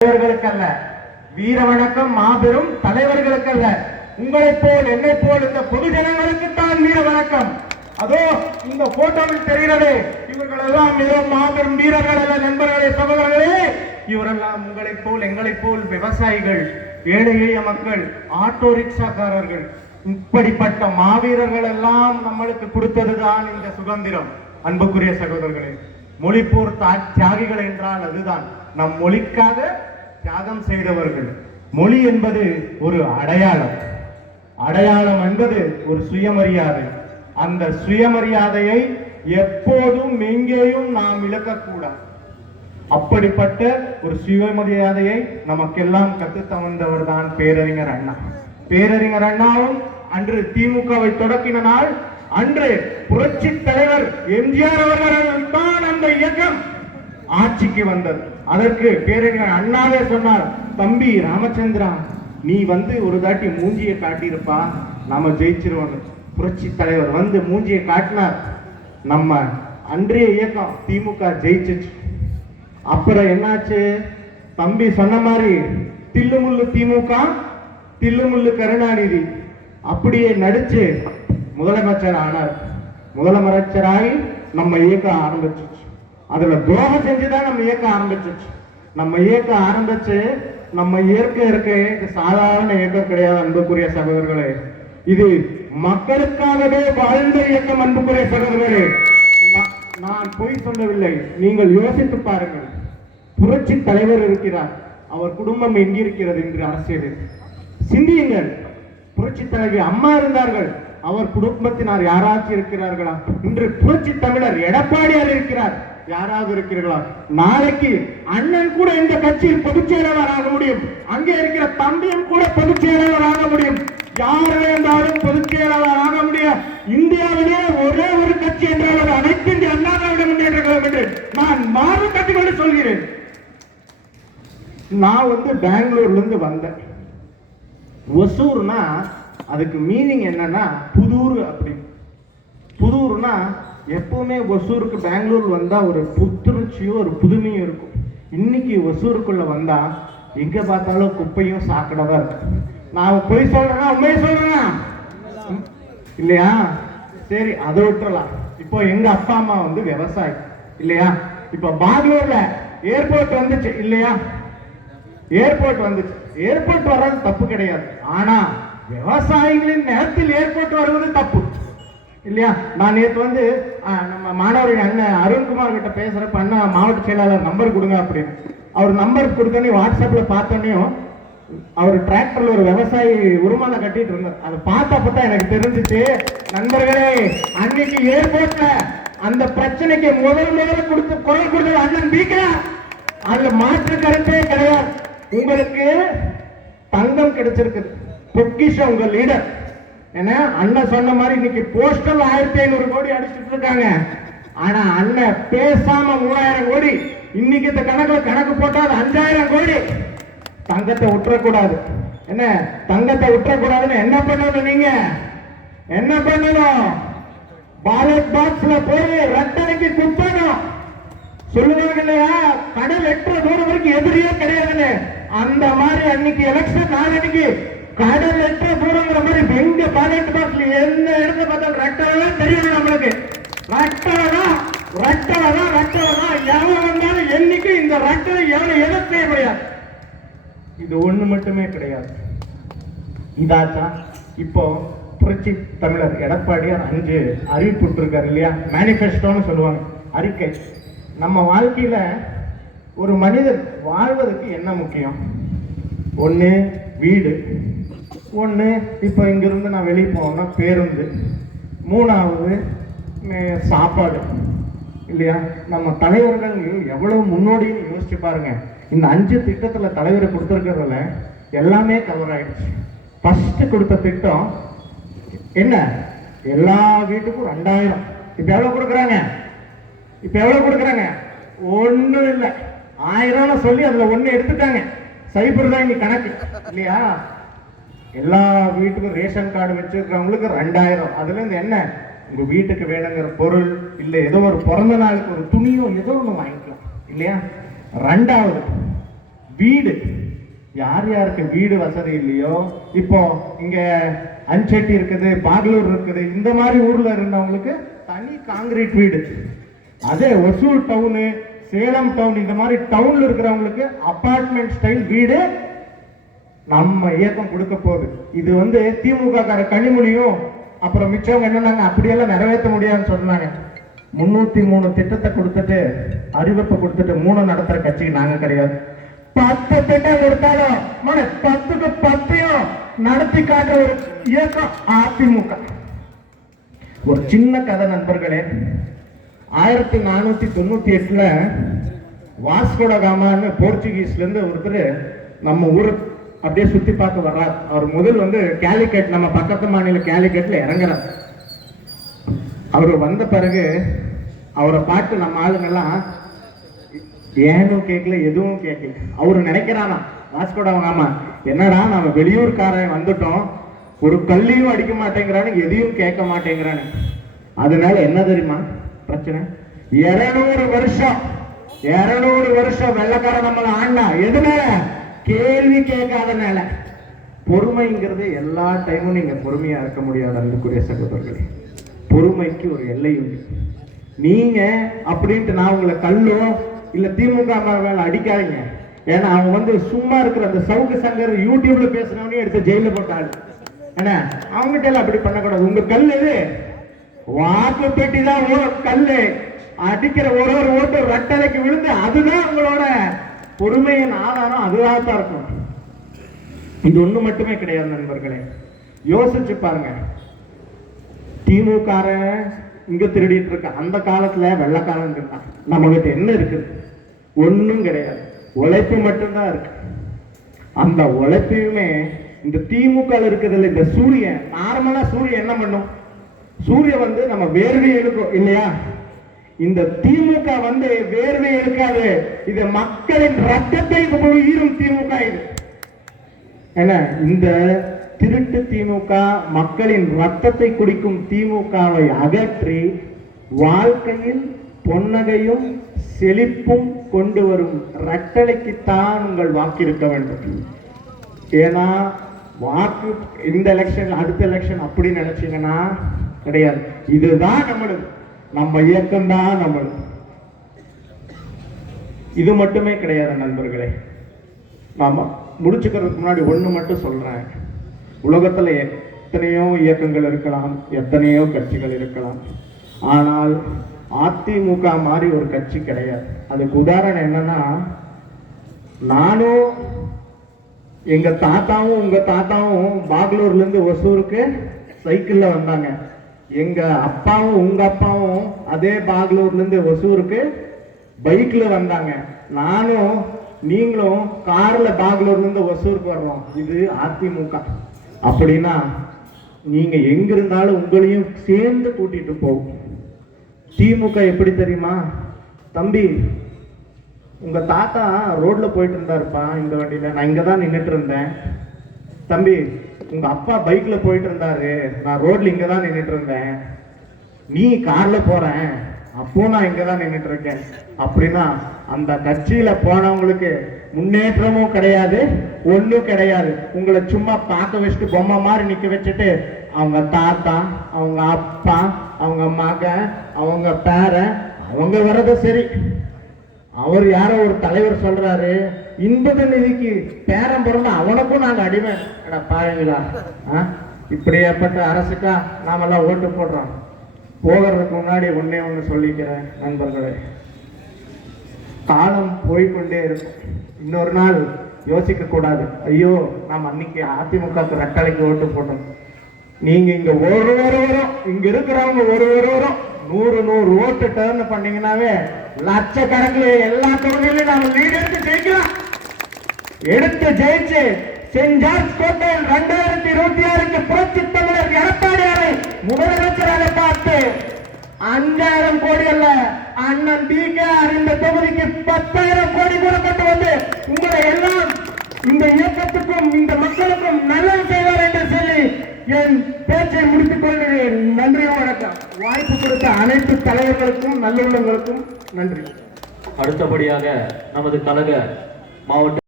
தலைவர்களுக்கல்ல, வீர வணக்கம் மாபெரும் தலைவர்களுக்கல்ல, உங்களை போல் என்னை போல் இந்த பொது ஜனங்களுக்கு தான் வீர வணக்கம். அதோ இந்த போட்டோவில் தெரிகிறது, இவர்கள் எல்லாம் ஏதோ மாபெரும் வீரர்கள் அல்ல நண்பர்களே, சகோதரர்களே. இவரெல்லாம் உங்களை போல் எங்களை போல் விவசாயிகள், ஏழை எளிய மக்கள், ஆட்டோ ரிக்ஷாக்காரர்கள். இப்படிப்பட்ட மாவீரர்கள் எல்லாம் நம்மளுக்கு கொடுத்ததுதான் இந்த சுதந்திரம். அன்புக்குரிய சகோதரர்களே, மொழிப்போர் தியாகிகள் என்றால் அதுதான், நம் மொழிக்காக தியாகம் செய்தவர்கள். மொழி என்பது ஒரு அடையாளம், அடையாளம் என்பது ஒரு சுயமரியாதை. அந்த சுயமரியாதையை எப்போதும் எங்கேயும் நாம் இழக்கக்கூடாது. அப்படிப்பட்ட ஒரு சுயமரியாதையை நமக்கெல்லாம் கற்றுத்தந்தவர் தான் பேரறிஞர் அண்ணா. பேரறிஞர் அண்ணாவும் அன்று திமுகவை தொடக்கின நாள் அன்று புரட்சி தலைவர் எம்ஜிஆர் அவர்களால் தான் அந்த இயக்கம் ஆட்சிக்கு வந்தது. அதற்கு பேரறிஞர் அண்ணாவே சொன்னார், தம்பி ராமச்சந்திரா, நீ ஒரு தாட்டி மூஞ்சியை காட்டியிருப்பா, நாம ஜெயிச்சிருவோம். புரட்சி தலைவர் மூஞ்சியை காட்டினார். நம்ம அன்றைய இயக்கம் திமுக ஜெயிச்சிச்சு. அப்புறம் என்னாச்சு? தம்பி சொன்ன மாதிரி தில்லுமுள்ளு திமுக, தில்லுமுள்ளு கருணாநிதி அப்படியே நடிச்சு முதலமைச்சர் ஆனார். முதலமைச்சராகி நம்ம இயக்கம் ஆரம்பிச்சிச்சு. அதுல துரோகம் செஞ்சுதான் நம்ம இயக்கம் ஆரம்பிச்சிச்சு. நம்ம இயக்கம் ஆரம்பிச்சு நம்ம இருக்க இது சாதாரண இயக்கம் கிடையாது. அன்புக்குரிய சகோதரர்களே, இது மக்களுக்காகவே வாழ்ந்த இயக்கம். அன்புக்குரிய சகோதரர்களே, நான் பொய் சொல்லவில்லை, நீங்கள் யோசித்து பாருங்கள். புரட்சி தலைவர் இருக்கிறார், அவர் குடும்பம் எங்கிருக்கிறது என்று அரசியலில் சிந்தியுங்கள். புரட்சி தலைவி அம்மா இருந்தார்கள், அவர் குடும்பத்தினர் யாராச்சும் இருக்கிறார்களா? இன்று புரட்சி தமிழர் எடப்பாடியார் இருக்கிறார், யாராவது இருக்கிறீர்களா? நாளைக்கு அண்ணன் கூட இந்த கட்சியில் பொதுச் செயலாளர் ஆக முடியும், அங்கே இருக்கிற தம்பியும் கூட பொதுச் செயலாளர் ஆக முடியும், யார் இருந்தாலும் பொதுச் செயலாளர் ஆக முடியும். இந்தியாவிலே ஒரே ஒரு கட்சி என்றால் அது அனைத்து இந்திய அண்ணா திராவிட முன்னேற்ற கழகம் என்று நான் மாறு கட்டிக்கொண்டு சொல்கிறேன். நான் பெங்களூர்ல இருந்து வந்தேன். ஒசூர்னா அதுக்கு மீனிங் என்னன்னா புதூர். அப்படி புதூர்னா எப்பவுமே ஒசூருக்கு பெங்களூர் வந்தா ஒரு புத்துணர்ச்சியும் ஒரு புதுமையும் இருக்கும். இன்னைக்கு ஒசூருக்குள்ள வந்தா எங்க பார்த்தாலும் குப்பையும் சாக்கடைதான் இருக்கு. நான் போய் சொல்றேன்னா உண்மையை சொல்றேன்னா இல்லையா? சரி, அதை விட்டுறலாம். இப்போ எங்க அப்பா அம்மா விவசாயி இல்லையா? இப்ப பெங்களூர்ல ஏர்போர்ட் வந்துச்சு இல்லையா? ஏர்போர்ட் வந்துச்சு. ஏர்போர்ட் வர்றது தப்பு கிடையாது, ஆனா விவசாயிகளின் நேரத்தில் ஏர்போர்ட் வருவது தப்பு இல்லையா? நான் நேற்று நம்ம மாணவரின் அண்ணன் அருண்குமார் கிட்ட பேசுறப்ப, அண்ணா மாவட்ட செயலாளர் நம்பர் கொடுங்க அப்படின்னு. அவர் நம்பர் கொடுத்தோன்னே வாட்ஸ்அப்ல பார்த்தோன்னையும் அவர் டிராக்டர்ல ஒரு விவசாயி உருமாலை கட்டிட்டு இருந்தார். அதை பார்த்தப்பதான் எனக்கு தெரிஞ்சிச்சு, நண்பர்களே, அன்னைக்கு ஏர்போர்ட்ல அந்த பிரச்சனைக்கு முதல்ல குரல் கொடுத்தது அண்ணன் பீக்கா. அதுல மாற்று கருத்தே கிடையாது. உங்களுக்கு தங்கம் கிடைச்சிருக்கு, பொக்கிஷம் உங்க லீடர். ஏன்னா அண்ணன் சொன்ன மாதிரி இன்னைக்கு போஸ்டல் 1500 கோடி அடிச்சுட்டு இருக்காங்க. ஆனா அண்ணன் பேசாம 3000 கோடி, இன்னைக்கு இந்த கணக்கு போட்டால் 5000 கோடி. தங்கத்தை விட்டுறக்கூடாது. என்ன தங்கத்தை விட்டுறக்கூடாதுன்னு என்ன பண்ணணும்? நீங்க என்ன பண்ணணும்? பாலட் பாக்ஸ்ல போய் ரட்டனைக்கு குத்தணும். சொல்லுவாங்க இல்லையா, கடல் 8 தூரம் வரைக்கும் எதிரியே கிடையாதுன்னு. அந்த மாதிரி அன்னைக்கு எலெக்ஷன் நாளைக்கு கடல் 8 தூரங்கிற மாதிரி எங்க பாலட் பாக்ஸ்ல எந்த இடத்துல பார்த்தாலும் ரட்டதான் தெரியும் நம்மளுக்கு. ரட்டதான் எவன் வந்தாலும் என்னைக்கு இந்த ரட்டை எவனை எதிர்த்து செய்ய முடியாது. இது ஒண்ணு மட்டுமே கிடையாது. இதாச்சா இப்போ புரட்சி தமிழர் எடப்பாடியார் 5 அறிவிப்பு இருக்காரு இல்லையா? மேனிபெஸ்டோன்னு சொல்லுவாங்க, அறிக்கை. நம்ம வாழ்க்கையில ஒரு மனிதர் வாழ்வதற்கு என்ன முக்கியம்? ஒண்ணு வீடு, ஒண்ணு இப்ப இங்கிருந்து நான் வெளியே போனோம்னா பேருந்து, 3வது சாப்பாடு இல்லையா? நம்ம தலைவர்கள் எவ்வளவு முன்னோடின்னு யோசிச்சு பாருங்க. இந்த 5 திட்டத்துல தலைவரை கொடுத்திருக்கிறதுல எல்லாமே கவர் ஆயிடுச்சு. ஃபர்ஸ்ட் கொடுத்த திட்டம் என்ன? எல்லா வீட்டுக்கும் 2000. இப்ப எவ்வளவு கொடுக்குறாங்க? ஒண்ணும் இல்லை, 1000 சொல்லி அதுல 1 எடுத்துட்டாங்க. சைபர் தான் இன்னைக்கு கணக்கு இல்லையா? எல்லா வீட்டுக்கும் ரேஷன் கார்டு வச்சிருக்கிறவங்களுக்கு 2000. அதுல இருந்து என்ன, உங்க வீட்டுக்கு வேணுங்கிற பொருள் இல்ல ஏதோ ஒரு பிறந்த நாளுக்கு ஒரு துணியோ ஏதோ ஒண்ணு வாங்கிக்கலாம் இல்லையா? 2வது வீடு, யார் யாருக்கு வீடு வசதி இல்லையோ, இப்போ இங்க அஞ்செட்டி இருக்குது, பாகலூர் இருக்குது, இந்த மாதிரி ஊர்ல இருந்தவங்களுக்கு தனி காங்கிரீட் வீடு. அதே ஒசூர் டவுனு, சேலம் டவுன், இந்த மாதிரி டவுன்ல இருக்கிறவங்களுக்கு அபார்ட்மெண்ட் ஸ்டைல் வீடு நம்ம இயக்கம் கொடுக்க போகுது. இது வந்து திமுக கார கனிமொழியும் அப்புறம் மிச்சவங்க என்னன்னாங்க, அப்படியெல்லாம் நிறைவேற்ற முடியாதுன்னு சொன்னாங்க. 303 திட்டத்தை கொடுத்துட்டு, அறிவிப்பு கொடுத்துட்டு 3 நடத்துற கட்சிக்கு நாங்க கிடையாது. 10 திட்டம் கொடுத்தாலும் 10க்கு 10 நடத்தி காட்டுற ஒரு இயக்கம் அதிமுக. ஒரு சின்ன கதை நண்பர்களே, 1498ல வாஸ்கோட காமான்னு போர்ச்சுகீஸ்ல இருந்து ஒருத்தர் நம்ம ஊரை அப்படியே சுத்தி பார்க்க வர்றார். அவர் முதல் வந்து கேலிக்கட், நம்ம பக்கத்து மாநில கேலிக்கட்ல இறங்குறார். அவர் வந்த பிறகு அவரை பார்த்து நம்ம ஆளுங்கெல்லாம் ஏனும் கேட்கல, எதுவும் கேட்கல. அவரு நினைக்கிறானா வாஸ்கோட காமா, என்னடா நம்ம வெளியூர்காரன் வந்துட்டோம், ஒரு கல்லியும் அடிக்க மாட்டேங்கிறானு, எதையும் கேட்க மாட்டேங்கிறானு. அதனால என்ன தெரியுமா பிரச்சனை? 200 வருஷம் வெள்ளக்காரன் நம்மள ஆண்டா. எதுனால? கேள்வி கேட்காதனால. பொறுமைங்கிறது எல்லா டைமும் நீங்க பொறுமையா இருக்க முடியாது அன்புக்குரிய சகோதரர்களே. பொறுமைக்கு ஒரு எல்லை உண்டு. நீங்க அப்படின்ட்டு நான் உங்களை கல்லோ இல்ல திமுக மேல அடிக்காதீங்க. ஏன்னா அவங்க வந்து சும்மா இருக்கிற அந்த சவுக்கு சங்கர் யூடியூப்ல பேசுறவனையும் எடுத்து ஜெயில போட்டாள். ஏன்னா அவங்ககிட்ட எல்லாம் அப்படி பண்ணக்கூடாது. உங்க கல் எது? வாக்கு பெட்டி தான் கல்லு. அடிக்கிற ஒரு ஓட்டு ரட்டலைக்கு விழுந்து, அதுதான் உங்களோட பொறுமையின் ஆதாரம். அதுதான் தான் இருக்கும். இது ஒண்ணு மட்டுமே கிடையாது நண்பர்களே. யோசிச்சு பாருங்க, திமுக இங்க திருடிட்டு இருக்க, அந்த காலத்துல வெள்ளக்காரன் இருக்கான். நம்ம கிட்ட என்ன இருக்குது? ஒண்ணும் கிடையாது. உழைப்பு மட்டும்தான் இருக்கு. அந்த உழைப்பையுமே இந்த திமுக இருக்குதுல்ல, இந்த சூரியன், நார்மலா சூரியன் என்ன பண்ணும்? சூரியன் வந்து நம்ம வேர்வை எடுக்கும் இல்லையா? இந்த திமுக வந்து வேர்வை எடுக்காது. இது மக்களின் ரத்தத்தை ஈரும் திமுக. இது என்ன? இந்த திருட்டு திமுக மக்களின் ரத்தத்தை குடிக்கும் திமுகவை அகற்றி வாழ்க்கையில் பொன்னகையும் செழிப்பும் கொண்டு வரும் ரட்டளைக்குத்தான் உங்கள் வாக்கு இருக்க வேண்டும். ஏன்னா வாக்கு இந்த எலெக்ஷன், அடுத்த எலெக்ஷன் அப்படி நினைச்சீங்கன்னா கிடையாது. இதுதான் நம்மளுக்கு, நம்ம இயக்கம் தான் நம்மளுக்கு. இது மட்டுமே கிடையாது நண்பர்களே. நாம முடிச்சுக்கிறதுக்கு முன்னாடி ஒண்ணு மட்டும் சொல்றேன். உலகத்துல எத்தனையோ இயக்கங்கள் இருக்கலாம், எத்தனையோ கட்சிகள் இருக்கலாம். ஆனால் அதிமுக மாதிரி ஒரு கட்சி கிடையாது. அதுக்கு உதாரணம் என்னன்னா, நானும் எங்க தாத்தாவும் உங்க தாத்தாவும் பாகலூர்ல இருந்து ஒசூருக்கு சைக்கிள்ல வந்தாங்க. எங்க அப்பாவும் உங்க அப்பாவும் அதே பாகலூர்ல இருந்து ஒசூருக்கு பைக்ல வந்தாங்க. நானும் நீங்களும் கார்ல பாகலூர்ல இருந்து ஒசூருக்கு வர்றோம். இது அதிமுக. அப்படின்னா நீங்க எங்க இருந்தாலும் உங்களையும் சேர்ந்து கூட்டிட்டு போகும். திமுக எப்படி தெரியுமா? தம்பி, உங்க தாத்தா ரோட்ல போயிட்டு இருந்தாருப்பா இந்த வண்டியில, நான் இங்கதான் நின்றுட்டு இருந்தேன். தம்பி, உங்க அப்பா பைக்ல போயிட்டு இருந்தாரு, நான் ரோட்ல இங்கதான் நின்றுட்டு இருந்தேன். நீ கார்ல போறேன், அப்போ நான் இங்கதான் நின்றுட்டு இருக்கேன். அப்படின்னா அந்த கட்சியில போனவங்களுக்கு முன்னேற்றமும் கிடையாது, ஒண்ணும் கிடையாது. உங்களை சும்மா பார்க்க வச்சுட்டு பொம்மை மாதிரி நிக்க வச்சுட்டு அவங்க தாத்தா, அவங்க அப்பா, அவங்க மகன், அவங்க பேரன், அவங்க வர்றது சரி. அவர் யாரோ ஒரு தலைவர் சொல்றாரு, இன்பது நிதிக்கு பேரம் பிறந்த அவனுக்கும் நாங்க அடிமை. பாருங்களா, இப்படியாப்பட்ட அரசுக்கா நாமெல்லாம் ஓட்டு போடுறோம். போகிறதுக்கு முன்னாடி ஒன்னே ஒண்ணு சொல்லிக்கிறேன் நண்பர்களே, காலம் போய்கொண்டே இருக்கும். இன்னொரு நாள் யோசிக்க கூடாது, ஐயோ நாம் அன்னைக்கு அதிமுக ரெட்டலைக்கு ஓட்டு போட்டோம். நீங்க இங்க ஒருவரும் இங்க இருக்கிறவங்க ஒருவரும் 100 ஓட்டு டர்ன் பண்ணீங்கன்னாவே லட்சக்கணக்கில் எல்லா தொகுதியிலும் நாம லீடு எடுத்து ஜெயிக்கலாம். எடுத்து ஜெயிச்சு சென்ட் ஜார்ஜ் கோட்டையில் 2026க்கு புரட்சி தமிழர் எடப்பாடியாரை முதலமைச்சராக பார்த்து 5000 கோடி அல்ல, அண்ணன் டிகேஆர் இந்த தொகுதிக்கு 10,000 கோடி கூட கொண்டு வந்து உங்களை எல்லாம் இந்த இயக்கத்துக்கும் இந்த மக்களுக்கும் நல்லது செய்வார் என்று சொல்லி என் பேச்சை முடித்துக் கொள்கிறேன். நன்றி, வணக்கம். வாய்ப்பு கொடுத்த அனைத்து தலைவர்களுக்கும் நல்லுள்ளங்களுக்கும் நன்றி. அடுத்தபடியாக நமது கழக மாவட்ட